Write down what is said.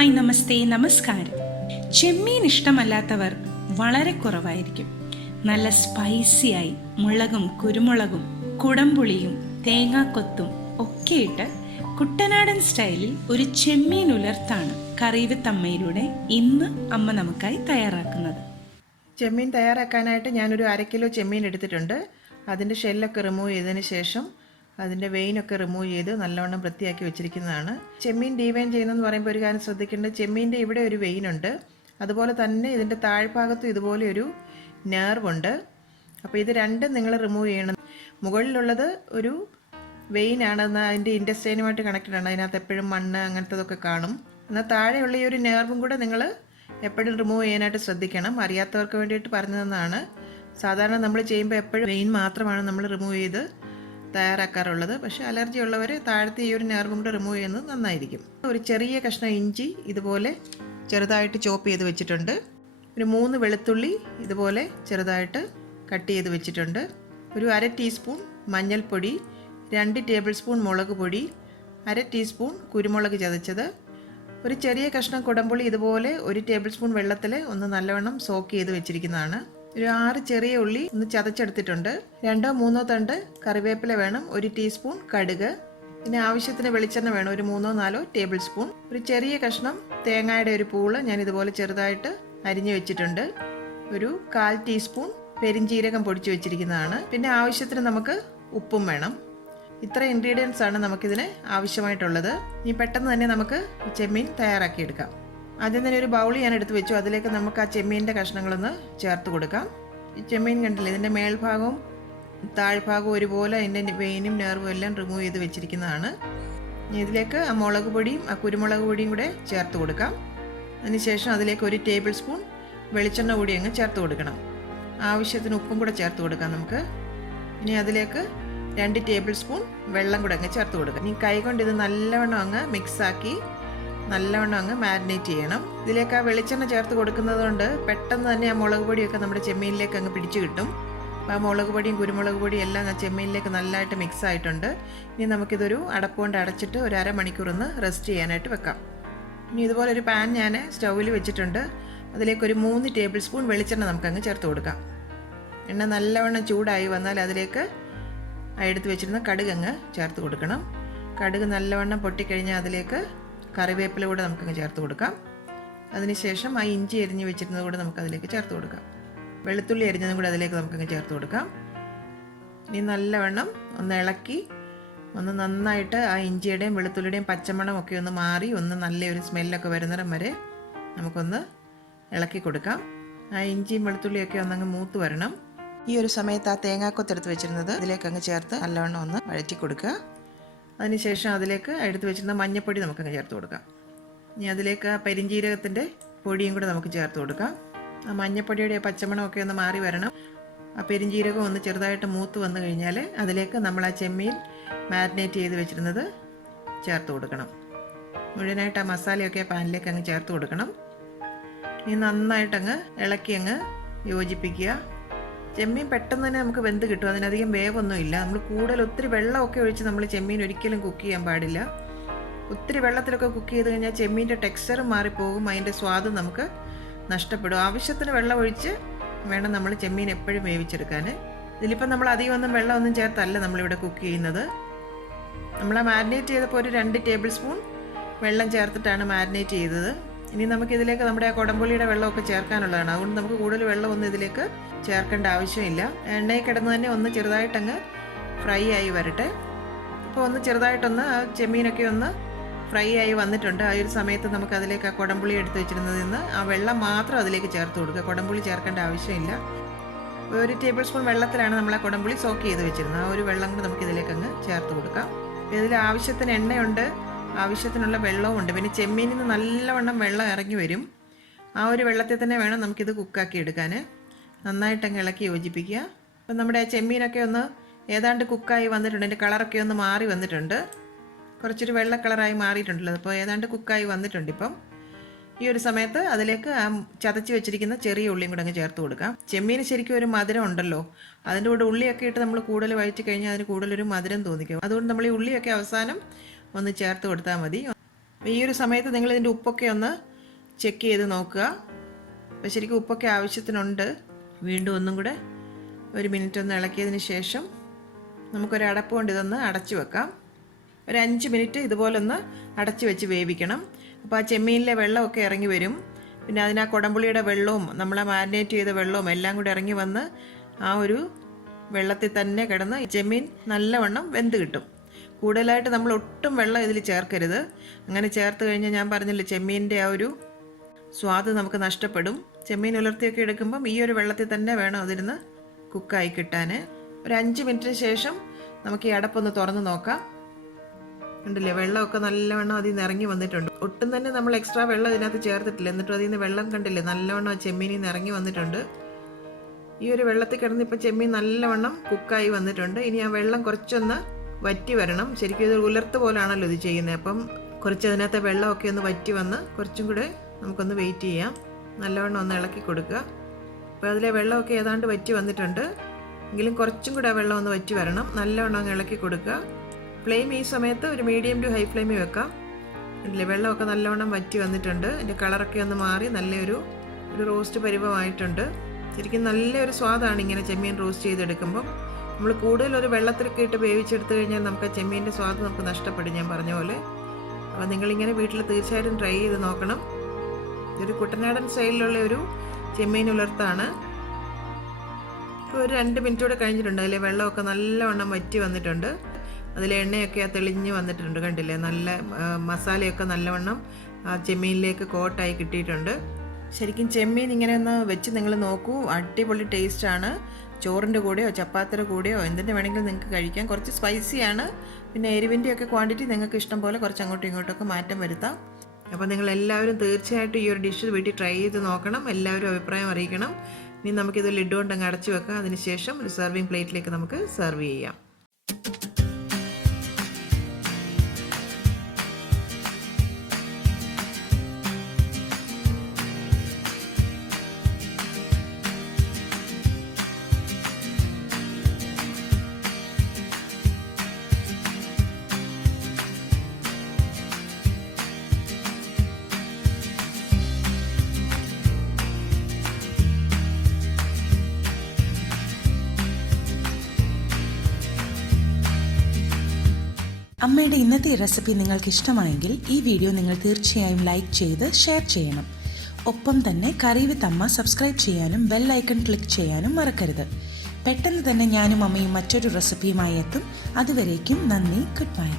Hi, നമസ്തേ, നമസ്കാരം. ചെമ്മീൻ ഇഷ്ടമല്ലാത്തവർ വളരെ കുറവായിരിക്കും. നല്ല സ്പൈസിയായി മുളകും കുരുമുളകും കുടംപുളിയും തേങ്ങാക്കൊത്തും ഒക്കെ ഇട്ട് കുട്ടനാടൻ സ്റ്റൈലിൽ ഒരു ചെമ്മീൻ ഉലർത്താണ് കറി വിത്ത് അമ്മയിലൂടെ ഇന്ന് അമ്മ നമുക്കായി തയ്യാറാക്കുന്നത്. ചെമ്മീൻ തയ്യാറാക്കാനായിട്ട് ഞാനൊരു 1/2 കിലോ ചെമ്മീൻ എടുത്തിട്ടുണ്ട്. അതിൻ്റെ ഷെല്ലൊക്കെ റിമൂവ് ചെയ്തതിന് ശേഷം അതിൻ്റെ വെയിനൊക്കെ റിമൂവ് ചെയ്ത് നല്ലവണ്ണം വൃത്തിയാക്കി വെച്ചിരിക്കുന്നതാണ്. ചെമ്മീൻ ഡീവെയിൻ ചെയ്യുന്നതെന്ന് പറയുമ്പോൾ ഒരു കാര്യം ശ്രദ്ധിക്കേണ്ടത്, ചെമ്മീൻ്റെ ഇവിടെ ഒരു വെയിനുണ്ട്, അതുപോലെ തന്നെ ഇതിൻ്റെ താഴ്ഭാഗത്തും ഇതുപോലെ ഒരു നെർവുണ്ട്. അപ്പോൾ ഇത് രണ്ടും നിങ്ങൾ റിമൂവ് ചെയ്യണം. മുകളിലുള്ളത് ഒരു വെയിനാണ്, അതിൻ്റെ ഇൻറ്റസ്റ്റൈനുമായിട്ട് കണക്റ്റഡ് ആണ്. അതിനകത്ത് എപ്പോഴും മണ്ണ് അങ്ങനത്തതൊക്കെ കാണും. എന്നാൽ താഴെയുള്ള ഈ ഒരു നെർവും കൂടെ നിങ്ങൾ എപ്പോഴും റിമൂവ് ചെയ്യാനായിട്ട് ശ്രദ്ധിക്കണം. അറിയാത്തവർക്ക് വേണ്ടിയിട്ട് പറഞ്ഞു തന്നതാണ്. സാധാരണ നമ്മൾ ചെയ്യുമ്പോൾ എപ്പോഴും വെയിൻ മാത്രമാണ് നമ്മൾ റിമൂവ് ചെയ്ത് തയ്യാറാക്കാറുള്ളത്. പക്ഷേ അലർജി ഉള്ളവർ താഴത്തെ ഈ ഒരു നെർവും കൂടെ റിമൂവ് ചെയ്യുന്നത് നന്നായിരിക്കും. ഒരു ചെറിയ കഷ്ണം ഇഞ്ചി ഇതുപോലെ ചെറുതായിട്ട് ചോപ്പ് ചെയ്ത് വെച്ചിട്ടുണ്ട്. ഒരു 3 വെളുത്തുള്ളി ഇതുപോലെ ചെറുതായിട്ട് കട്ട് ചെയ്ത് വെച്ചിട്ടുണ്ട്. ഒരു 1/2 ടീസ്പൂൺ മഞ്ഞൾപ്പൊടി, 2 ടേബിൾ സ്പൂൺ മുളക് പൊടി, 1/2 ടീസ്പൂൺ കുരുമുളക് ചതച്ചത്, ഒരു ചെറിയ കഷ്ണം കുടംപുളി ഇതുപോലെ 1 ടേബിൾ സ്പൂൺ വെള്ളത്തിൽ ഒന്ന് നല്ലവണ്ണം സോക്ക് ചെയ്ത് വെച്ചിരിക്കുന്നതാണ്. ഒരു 6 ചെറിയ ഉള്ളി ഒന്ന് ചതച്ചെടുത്തിട്ടുണ്ട്. 2-3 തണ്ട് കറിവേപ്പില വേണം. 1 ടീസ്പൂൺ കടുക്, പിന്നെ ആവശ്യത്തിന് വെളിച്ചെണ്ണ വേണം, ഒരു 3-4 ടേബിൾ സ്പൂൺ. ഒരു ചെറിയ കഷ്ണം തേങ്ങയുടെ ഒരു പൂള് ഞാൻ ഇതുപോലെ ചെറുതായിട്ട് അരിഞ്ഞു വെച്ചിട്ടുണ്ട്. ഒരു 1/4 ടീസ്പൂൺ പെരിഞ്ജീരകം പൊടിച്ചു വെച്ചിരിക്കുന്നതാണ്. പിന്നെ ആവശ്യത്തിന് നമുക്ക് ഉപ്പും വേണം. ഇത്ര ഇൻഗ്രീഡിയൻസ് ആണ് നമുക്കിതിന് ആവശ്യമായിട്ടുള്ളത്. ഇനി പെട്ടെന്ന് തന്നെ നമുക്ക് ചെമ്മീൻ തയ്യാറാക്കിയെടുക്കാം. ആദ്യം തന്നെ ഒരു ബൗൾ ഞാൻ എടുത്ത് വെച്ചു. അതിലേക്ക് നമുക്ക് ആ ചെമ്മീൻ്റെ കഷ്ണങ്ങളൊന്ന് ചേർത്ത് കൊടുക്കാം. ഈ ചെമ്മീൻ കണ്ടില്ലേ, ഇതിൻ്റെ മേൽഭാഗവും താഴ്ഭാഗവും ഒരുപോലെ അതിൻ്റെ വെയിനും നെർവും എല്ലാം റിമൂവ് ചെയ്ത് വെച്ചിരിക്കുന്നതാണ്. ഇതിലേക്ക് ആ മുളക് പൊടിയും ആ കുരുമുളക് പൊടിയും കൂടെ ചേർത്ത് കൊടുക്കാം. അതിനുശേഷം അതിലേക്ക് 1 ടേബിൾ സ്പൂൺ വെളിച്ചെണ്ണ കൂടി അങ്ങ് ചേർത്ത് കൊടുക്കണം. ആവശ്യത്തിന് ഉപ്പും കൂടെ ചേർത്ത് കൊടുക്കാം നമുക്ക്. ഇനി അതിലേക്ക് 2 ടേബിൾ സ്പൂൺ വെള്ളം കൂടെ അങ്ങ് ചേർത്ത് കൊടുക്കാം. ഇനി കൈകൊണ്ട് ഇത് നല്ലവണ്ണം അങ്ങ് മിക്സാക്കി നല്ലവണ്ണം അങ്ങ് മാരിനേറ്റ് ചെയ്യണം. ഇതിലേക്ക് ആ വെളിച്ചെണ്ണ ചേർത്ത് കൊടുക്കുന്നത് കൊണ്ട് പെട്ടെന്ന് തന്നെ ആ മുളക് പൊടിയൊക്കെ നമ്മുടെ ചെമ്മീനിലേക്ക് അങ്ങ് പിടിച്ചു കിട്ടും. അപ്പോൾ ആ മുളക് പൊടിയും കുരുമുളക് പൊടിയും എല്ലാം ആ ചെമ്മീനിലേക്ക് നല്ലതായിട്ട് മിക്സ് ആയിട്ടുണ്ട്. ഇനി നമുക്കിതൊരു അടപ്പ് കൊണ്ട് അടച്ചിട്ട് ഒരു 1/2 മണിക്കൂർ ഒന്ന് റെസ്റ്റ് ചെയ്യാനായിട്ട് വെക്കാം. ഇനി ഇതുപോലെ ഒരു പാൻ ഞാൻ സ്റ്റൗവിൽ വെച്ചിട്ടുണ്ട്. അതിലേക്ക് ഒരു 3 ടേബിൾ സ്പൂൺ വെളിച്ചെണ്ണ നമുക്കങ്ങ് ചേർത്ത് കൊടുക്കാം. എണ്ണ നല്ലവണ്ണം ചൂടായി വന്നാൽ അതിലേക്ക് എടുത്ത് വെച്ചിരുന്ന കടുക് അങ്ങ് ചേർത്ത് കൊടുക്കണം. കടുക് നല്ലവണ്ണം പൊട്ടിക്കഴിഞ്ഞാൽ അതിലേക്ക് കറിവേപ്പില കൂടെ നമുക്കങ്ങ് ചേർത്ത് കൊടുക്കാം. അതിനുശേഷം ആ ഇഞ്ചി അരിഞ്ഞ് വെച്ചിരുന്നത് കൂടെ നമുക്കതിലേക്ക് ചേർത്ത് കൊടുക്കാം. വെളുത്തുള്ളി അരിഞ്ഞതും കൂടെ അതിലേക്ക് നമുക്കങ്ങ് ചേർത്ത് കൊടുക്കാം. ഇനി നല്ലവണ്ണം ഒന്ന് ഇളക്കി ഒന്ന് നന്നായിട്ട് ആ ഇഞ്ചിയുടെയും വെളുത്തുള്ളിയുടെയും പച്ചമണം ഒക്കെ ഒന്ന് മാറി ഒന്ന് നല്ലൊരു സ്മെല്ലൊക്കെ വരുന്നിടം വരെ നമുക്കൊന്ന് ഇളക്കി കൊടുക്കാം. ആ ഇഞ്ചിയും വെളുത്തുള്ളിയൊക്കെ ഒന്നങ്ങ് മൂത്ത് വരണം. ഈ ഒരു സമയത്ത് ആ തേങ്ങാക്കൊത്തെടുത്ത് വെച്ചിരുന്നത് അതിലേക്ക് അങ്ങ് ചേർത്ത് നല്ലവണ്ണം ഒന്ന് വഴറ്റി കൊടുക്കുക. അതിനുശേഷം അതിലേക്ക് എടുത്ത് വെച്ചിരുന്ന മഞ്ഞൾപ്പൊടി നമുക്കങ്ങ് ചേർത്ത് കൊടുക്കാം. ഇനി അതിലേക്ക് ആ പെരിഞ്ജീരകത്തിൻ്റെ പൊടിയും കൂടെ നമുക്ക് ചേർത്ത് കൊടുക്കാം. ആ മഞ്ഞൾപ്പൊടിയുടെ പച്ചമണമൊക്കെ ഒന്ന് മാറി വരണം. ആ പെരിഞ്ജീരകം ഒന്ന് ചെറുതായിട്ട് മൂത്ത് വന്നു കഴിഞ്ഞാൽ അതിലേക്ക് നമ്മൾ ആ ചെമ്മീൻ മാരിനേറ്റ് ചെയ്ത് വെച്ചിരുന്നത് ചേർത്ത് കൊടുക്കണം. മുഴുവനായിട്ട് ആ മസാലയൊക്കെ പാനിലേക്ക് അങ്ങ് ചേർത്ത് കൊടുക്കണം. ഇനി നന്നായിട്ടങ്ങ് ഇളക്കി അങ്ങ് യോജിപ്പിക്കുക. ചെമ്മീൻ പെട്ടെന്ന് തന്നെ നമുക്ക് വെന്ത് കിട്ടും. അതിനധികം വേവൊന്നുമില്ല. നമ്മൾ കൂടുതൽ ഒത്തിരി വെള്ളമൊക്കെ ഒഴിച്ച് നമ്മൾ ചെമ്മീൻ ഒരിക്കലും കുക്ക് ചെയ്യാൻ പാടില്ല. ഒത്തിരി വെള്ളത്തിലൊക്കെ കുക്ക് ചെയ്ത് കഴിഞ്ഞാൽ ചെമ്മീൻ്റെ ടെക്സ്ചറും മാറിപ്പോകും, അതിൻ്റെ സ്വാദും നമുക്ക് നഷ്ടപ്പെടും. ആവശ്യത്തിന് വെള്ളം ഒഴിച്ച് വേണം നമ്മൾ ചെമ്മീൻ എപ്പോഴും വേവിച്ചെടുക്കാൻ. ഇതിലിപ്പം നമ്മൾ അധികം ഒന്നും വെള്ളമൊന്നും ചേർത്തല്ല നമ്മളിവിടെ കുക്ക് ചെയ്യുന്നത്. നമ്മൾ മാരിനേറ്റ് ചെയ്തപ്പോൾ ഒരു 2 ടേബിൾ സ്പൂൺ വെള്ളം ചേർത്തിട്ടാണ് മാരിനേറ്റ് ചെയ്തത്. ഇനി നമുക്കിതിലേക്ക് നമ്മുടെ ആ കുടംപുളിയുടെ വെള്ളമൊക്കെ ചേർക്കാനുള്ളതാണ്. അതുകൊണ്ട് നമുക്ക് കൂടുതൽ വെള്ളമൊന്നും ഇതിലേക്ക് ചേർക്കേണ്ട ആവശ്യമില്ല. എണ്ണയിൽ കിടന്ന് തന്നെ ഒന്ന് ചെറുതായിട്ടങ്ങ് ഫ്രൈ ആയി വരട്ടെ. ഇപ്പോൾ ഒന്ന് ചെറുതായിട്ടൊന്ന് ആ ചെമ്മീനൊക്കെ ഒന്ന് ഫ്രൈ ആയി വന്നിട്ടുണ്ട്. ആ ഒരു സമയത്ത് നമുക്ക് അതിലേക്ക് ആ കുടംപുളി എടുത്ത് വെച്ചിരുന്നതിൽ നിന്ന് ആ വെള്ളം മാത്രം അതിലേക്ക് ചേർത്ത് കൊടുക്കുക. കുടംപുളി ചേർക്കേണ്ട ആവശ്യമില്ല. 1 ടേബിൾ സ്പൂൺ വെള്ളത്തിലാണ് നമ്മൾ ആ കുടംപുളി സോക്ക് ചെയ്ത് വെച്ചിരുന്നത്. ആ ഒരു വെള്ളം കൂടെ നമുക്ക് ഇതിലേക്ക് അങ്ങ് ചേർത്ത് കൊടുക്കാം. ഇതിൽ ആവശ്യത്തിന് എണ്ണയുണ്ട്, ആവശ്യത്തിനുള്ള വെള്ളവും ഉണ്ട്. പിന്നെ ചെമ്മീനിൽ നിന്ന് നല്ലവണ്ണം വെള്ളം ഇറങ്ങി വരും. ആ ഒരു വെള്ളത്തിൽ തന്നെ വേണം നമുക്കിത് കുക്കാക്കി എടുക്കാൻ. നന്നായിട്ടങ്ങ് ഇളക്കി യോജിപ്പിക്കുക. അപ്പം നമ്മുടെ ചെമ്മീനൊക്കെ ഒന്ന് ഏതാണ്ട് കുക്കായി വന്നിട്ടുണ്ട്. അതിൻ്റെ കളറൊക്കെ ഒന്ന് മാറി വന്നിട്ടുണ്ട്. കുറച്ചൊരു വെള്ള കളറായി മാറിയിട്ടുണ്ടല്ലോ. അപ്പോൾ ഏതാണ്ട് കുക്കായി വന്നിട്ടുണ്ട്. ഇപ്പം ഈ ഒരു സമയത്ത് അതിലേക്ക് ആ ചതച്ച് വെച്ചിരിക്കുന്ന ചെറിയ ഉള്ളിയും കൂടെ അങ്ങ് ചേർത്ത് കൊടുക്കാം. ചെമ്മീന് ശരിക്കും ഒരു മധുരം ഉണ്ടല്ലോ. അതിൻ്റെ കൂടെ ഉള്ളിയൊക്കെ ഇട്ട് നമ്മൾ കൂടുതൽ വഴറ്റി കഴിഞ്ഞാൽ അതിന് കൂടുതലൊരു മധുരം തോന്നിക്കും. അതുകൊണ്ട് നമ്മൾ ഈ ഉള്ളിയൊക്കെ അവസാനം ഒന്ന് ചേർത്ത് കൊടുത്താൽ മതി. അപ്പോൾ ഈ ഒരു സമയത്ത് നിങ്ങൾ ഇതിൻ്റെ ഉപ്പൊക്കെ ഒന്ന് ചെക്ക് ചെയ്ത് നോക്കുക. അപ്പോൾ ശരിക്കും ഉപ്പൊക്കെ ആവശ്യത്തിനുണ്ട്. വീണ്ടും ഒന്നും കൂടെ ഒരു മിനിറ്റ് ഒന്ന് ഇളക്കിയതിന് ശേഷം നമുക്കൊരു അടപ്പ് കൊണ്ട് ഇതൊന്ന് അടച്ചു വെക്കാം. ഒരു 5 മിനിറ്റ് ഇതുപോലൊന്ന് അടച്ചു വെച്ച് വേവിക്കണം. അപ്പോൾ ആ ചെമ്മീനിലെ വെള്ളമൊക്കെ ഇറങ്ങി വരും. പിന്നെ അതിന് ആ കുടംപുളിയുടെ വെള്ളവും നമ്മളെ മാരിനേറ്റ് ചെയ്ത വെള്ളവും എല്ലാം കൂടി ഇറങ്ങി വന്ന് ആ ഒരു വെള്ളത്തിൽ തന്നെ കിടന്ന് ചെമ്മീൻ നല്ലവണ്ണം വെന്ത് കിട്ടും. കൂടുതലായിട്ട് നമ്മൾ ഒട്ടും വെള്ളം ഇതിൽ ചേർക്കരുത്. അങ്ങനെ ചേർത്ത് കഴിഞ്ഞാൽ ഞാൻ പറഞ്ഞില്ലേ, ചെമ്മീൻ്റെ ആ ഒരു സ്വാദ് നമുക്ക് നഷ്ടപ്പെടും. ചെമ്മീൻ ഉലർത്തിയൊക്കെ എടുക്കുമ്പം ഈ ഒരു വെള്ളത്തിൽ തന്നെ വേണം അതിരുന്ന് കുക്കായി കിട്ടാൻ. ഒരു 5 മിനിറ്റിന് ശേഷം നമുക്ക് ഈ അടപ്പൊന്ന് തുറന്ന് നോക്കാം. ഉണ്ടല്ലേ, വെള്ളമൊക്കെ നല്ലവണ്ണം അതിൽ നിന്ന് ഇറങ്ങി വന്നിട്ടുണ്ട്. ഒട്ടും തന്നെ നമ്മൾ എക്സ്ട്രാ വെള്ളം ഇതിനകത്ത് ചേർത്തിട്ടില്ല. എന്നിട്ടും അതിൽ നിന്ന് വെള്ളം കണ്ടില്ലേ, നല്ലവണ്ണം ചെമ്മീനിൽ നിന്ന് ഇറങ്ങി വന്നിട്ടുണ്ട്. ഈ ഒരു വെള്ളത്തിൽ കിടന്ന് ഇപ്പോൾ ചെമ്മീൻ നല്ലവണ്ണം കുക്കായി വന്നിട്ടുണ്ട്. ഇനി ആ വെള്ളം കുറച്ചൊന്ന് വറ്റി വരണം. ശരിക്കും ഇത് ഉലർത്ത് പോലാണല്ലോ ഇത് ചെയ്യുന്നത്. അപ്പം കുറച്ച് അതിനകത്തെ വെള്ളമൊക്കെ ഒന്ന് വറ്റി വന്ന് കുറച്ചും കൂടെ നമുക്കൊന്ന് വെയിറ്റ് ചെയ്യാം. നല്ലവണ്ണം ഒന്ന് ഇളക്കി കൊടുക്കുക. അപ്പോൾ അതിലെ വെള്ളമൊക്കെ ഏതാണ്ട് വറ്റി വന്നിട്ടുണ്ട്. എങ്കിലും കുറച്ചും കൂടെ ആ വെള്ളം ഒന്ന് വറ്റി വരണം. നല്ലവണ്ണം അങ്ങ് ഇളക്കി കൊടുക്കുക. ഫ്ലെയിം ഈ സമയത്ത് ഒരു മീഡിയം ടു ഹൈ ഫ്ലെയിമിൽ വെക്കാം. ഇതിലെ വെള്ളമൊക്കെ നല്ലവണ്ണം വറ്റി വന്നിട്ടുണ്ട്. അതിൻ്റെ കളറൊക്കെ ഒന്ന് മാറി നല്ലൊരു റോസ്റ്റ് പരുവമായിട്ടുണ്ട്. ശരിക്കും നല്ലൊരു സ്വാദാണ് ഇങ്ങനെ ചെമ്മീൻ റോസ്റ്റ് ചെയ്തെടുക്കുമ്പം. നമ്മൾ കൂടുതലൊരു വെള്ളത്തിലൊക്കെ ഇട്ട് വേവിച്ചെടുത്ത് കഴിഞ്ഞാൽ നമുക്ക് ആ ചെമ്മീൻ്റെ സ്വാദ് നമുക്ക് നഷ്ടപ്പെടും, ഞാൻ പറഞ്ഞ പോലെ. അപ്പോൾ നിങ്ങളിങ്ങനെ വീട്ടിൽ തീർച്ചയായിട്ടും ട്രൈ ചെയ്ത് നോക്കണം. ഇതൊരു കുട്ടനാടൻ സ്റ്റൈലിലുള്ള ഒരു ചെമ്മീൻ ഉലർത്താണ്. ഇപ്പോൾ ഒരു 2 മിനിറ്റ് കൂടെ കഴിഞ്ഞിട്ടുണ്ട്. അതിലെ വെള്ളമൊക്കെ നല്ലവണ്ണം വറ്റി വന്നിട്ടുണ്ട്. അതിലെ എണ്ണയൊക്കെ തെളിഞ്ഞ് വന്നിട്ടുണ്ട്. കണ്ടില്ലേ, നല്ല മസാലയൊക്കെ നല്ലവണ്ണം ചെമ്മീനിലേക്ക് കോട്ടായി കിട്ടിയിട്ടുണ്ട്. ശരിക്കും ചെമ്മീൻ ഇങ്ങനെ ഒന്ന് വെച്ച് നിങ്ങൾ നോക്കൂ, അടിപൊളി ടേസ്റ്റാണ്. ചോറിൻ്റെ കൂടെയോ ചപ്പാത്തിയുടെ കൂടെയോ എന്തിൻ്റെ വേണമെങ്കിലും നിങ്ങൾക്ക് കഴിക്കാം. കുറച്ച് സ്പൈസിയാണ്. പിന്നെ എരിവിൻ്റെയൊക്കെ ക്വാണ്ടിറ്റി നിങ്ങൾക്ക് ഇഷ്ടം പോലെ കുറച്ച് അങ്ങോട്ടും ഇങ്ങോട്ടൊക്കെ മാറ്റം വരുത്താം. അപ്പോൾ നിങ്ങൾ എല്ലാവരും തീർച്ചയായിട്ടും ഈ ഒരു ഡിഷ് വീട്ടിൽ ട്രൈ ചെയ്ത് നോക്കണം. എല്ലാവരും അഭിപ്രായം അറിയിക്കണം. ഇനി നമുക്കിത് ലിഡ് കൊണ്ട് അങ്ങ് അടച്ചു വെക്കാം. അതിനുശേഷം ഒരു സെർവിങ് പ്ലേറ്റിലേക്ക് നമുക്ക് സെർവ് ചെയ്യാം. അമ്മയുടെ ഇന്നത്തെ ഈ റെസിപ്പി നിങ്ങൾക്ക് ഇഷ്ടമായെങ്കിൽ ഈ വീഡിയോ നിങ്ങൾ തീർച്ചയായും ലൈക്ക് ചെയ്ത് ഷെയർ ചെയ്യണം. ഒപ്പം തന്നെ കറി വിത്ത് അമ്മ സബ്സ്ക്രൈബ് ചെയ്യാനും ബെൽ ഐക്കൺ ക്ലിക്ക് ചെയ്യാനും മറക്കരുത്. പെട്ടെന്ന് തന്നെ ഞാനും അമ്മയും മറ്റൊരു റെസിപ്പിയുമായി എത്തും. അതുവരേക്കും നന്ദി, ഗുഡ് ബൈ.